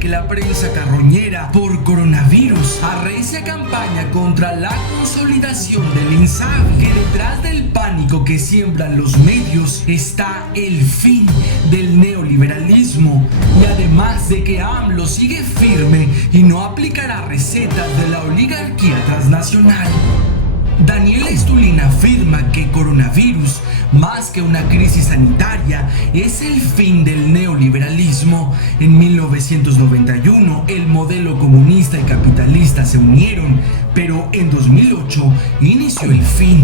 que la prensa carroñera por coronavirus arrecia campaña contra la consolidación del INSABI, que detrás del pánico que siembran los medios está el fin del neoliberalismo, y además de que AMLO sigue firme y no aplicará recetas de la oligarquía transnacional. Daniel Estulin afirma que coronavirus, más que una crisis sanitaria, es el fin del neoliberalismo. En 1991, el modelo comunista y capitalista se unieron, pero en 2008 inició el fin.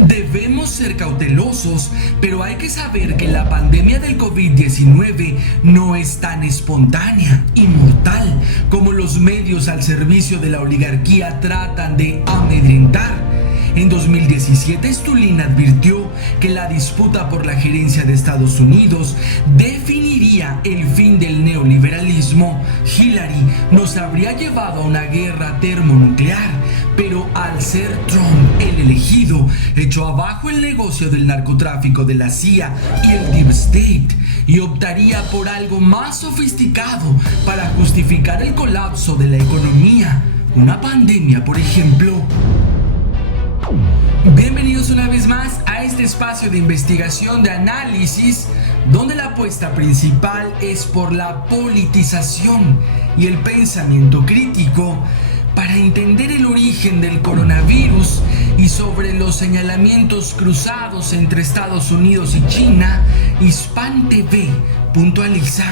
Debemos ser cautelosos, pero hay que saber que la pandemia del COVID-19 no es tan espontánea y mortal como los medios al servicio de la oligarquía tratan de amedrentar. En 2017, Estulin advirtió que la disputa por la gerencia de Estados Unidos definiría el fin del neoliberalismo. Hillary nos habría llevado a una guerra termonuclear, pero al ser Trump el elegido, echó abajo el negocio del narcotráfico de la CIA y el Deep State y optaría por algo más sofisticado para justificar el colapso de la economía, una pandemia, por ejemplo. Bienvenidos una vez más a este espacio de investigación, de análisis, donde la apuesta principal es por la politización y el pensamiento crítico para entender el origen del coronavirus y sobre los señalamientos cruzados entre Estados Unidos y China. Hispan TV puntualiza: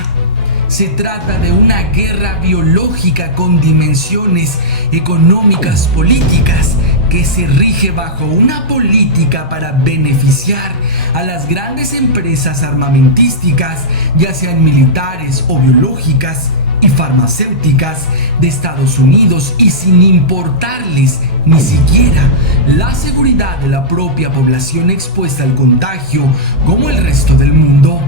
se trata de una guerra biológica con dimensiones económicas políticas que se rige bajo una política para beneficiar a las grandes empresas armamentísticas, ya sean militares o biológicas y farmacéuticas de Estados Unidos, y sin importarles ni siquiera la seguridad de la propia población expuesta al contagio como el resto del mundo.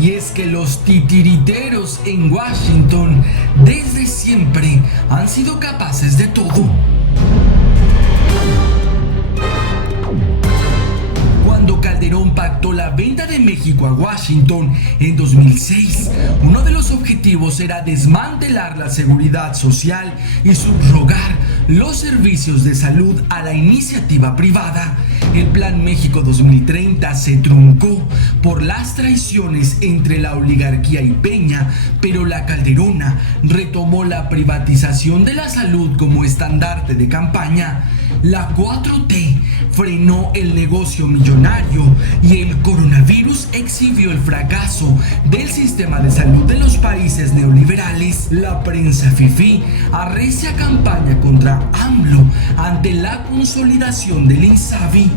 Y es que los titiriteros en Washington desde siempre han sido capaces de todo. Cuando Calderón pactó la venta de México a Washington en 2006, uno de los objetivos era desmantelar la seguridad social y subrogar los servicios de salud a la iniciativa privada. El Plan México 2030 se truncó por las traiciones entre la oligarquía y Peña, pero la Calderona retomó la privatización de la salud como estandarte de campaña. La 4T frenó el negocio millonario y el coronavirus exhibió el fracaso del sistema de salud de los países neoliberales. La prensa fifí arrecia campaña contra AMLO ante la consolidación del INSABI.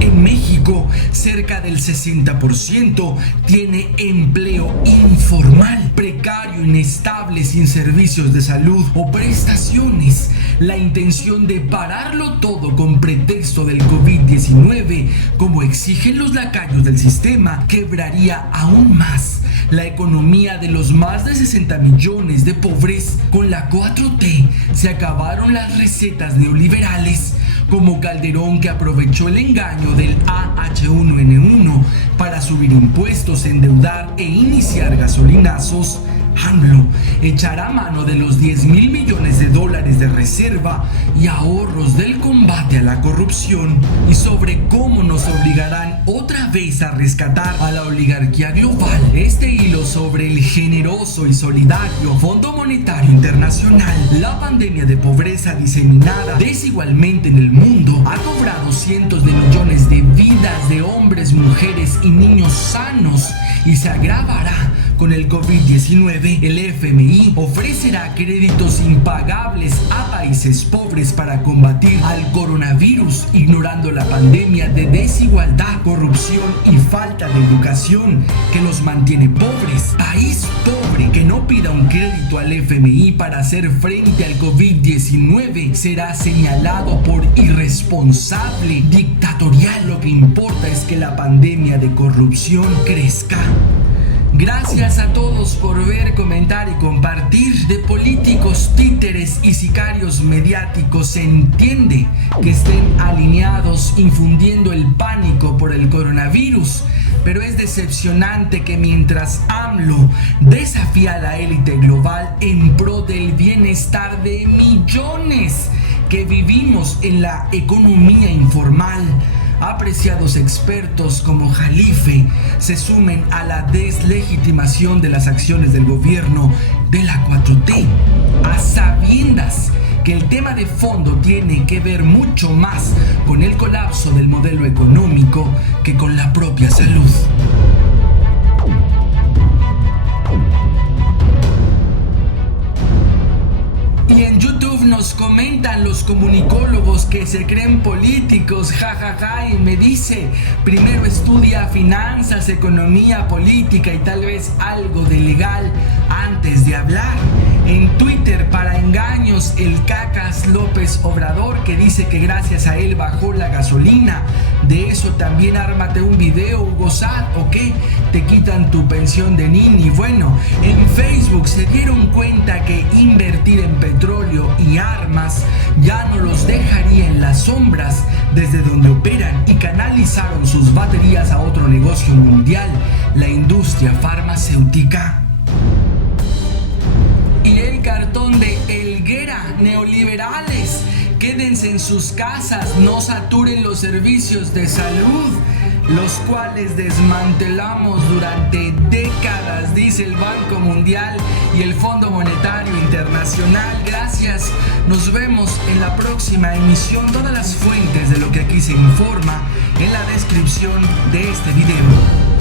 En México, cerca del 60% tiene empleo informal, precario, inestable, sin servicios de salud o prestaciones. La intención de pararlo todo con pretexto del COVID-19, como exigen los lacayos del sistema, quebraría aún más la economía de los más de 60 millones de pobres. Con la 4T se acabaron las recetas neoliberales, como Calderón, que aprovechó el engaño del AH1N1 para subir impuestos, endeudar e iniciar gasolinazos. AMLO echará mano de los 10,000 millones de dólares de reserva y ahorros del combate a la corrupción, y sobre cómo nos obligarán otra vez a rescatar a la oligarquía global. Este hilo sobre el generoso y solidario Fondo Monetario Internacional. La pandemia de pobreza diseminada desigualmente en el mundo ha cobrado cientos de millones de vidas de hombres, mujeres y niños sanos, y se agravará con el COVID-19. El FMI ofrecerá créditos impagables a países pobres para combatir al coronavirus, ignorando la pandemia de desigualdad, corrupción y falta de educación que los mantiene pobres. País pobre que no pida un crédito al FMI para hacer frente al COVID-19 será señalado por irresponsable, dictatorial. Lo que importa es que la pandemia de corrupción crezca. Gracias a todos por ver, comentar y compartir. De políticos, títeres y sicarios mediáticos se entiende que estén alineados infundiendo el pánico por el coronavirus, pero es decepcionante que mientras AMLO desafía a la élite global en pro del bienestar de millones que vivimos en la economía informal, apreciados expertos como Jalife se sumen a la deslegitimación de las acciones del gobierno de la 4T, a sabiendas que el tema de fondo tiene que ver mucho más con el colapso del modelo económico que con la propia salud. Y en YouTube nos comentan los comunicólogos que se creen políticos, jajaja, y me dice, primero estudia finanzas, economía, política y tal vez algo de legal antes de hablar. En Twitter, para engaños, el Cacas López Obrador, que dice que gracias a él bajó la gasolina. De eso también ármate un video, Hugo Sad, ¿o qué? Te quitan tu pensión de Nini. Bueno, en Facebook se dieron cuenta que invertir en petróleo y armas ya no los dejaría en las sombras desde donde operan y canalizaron sus baterías a otro negocio mundial, la industria farmacéutica. Y el cartón de Helguera, neoliberales, quédense en sus casas, no saturen los servicios de salud, los cuales desmantelamos durante décadas, dice el Banco Mundial y el Fondo Monetario Internacional. Gracias, nos vemos en la próxima emisión. Todas las fuentes de lo que aquí se informa en la descripción de este video.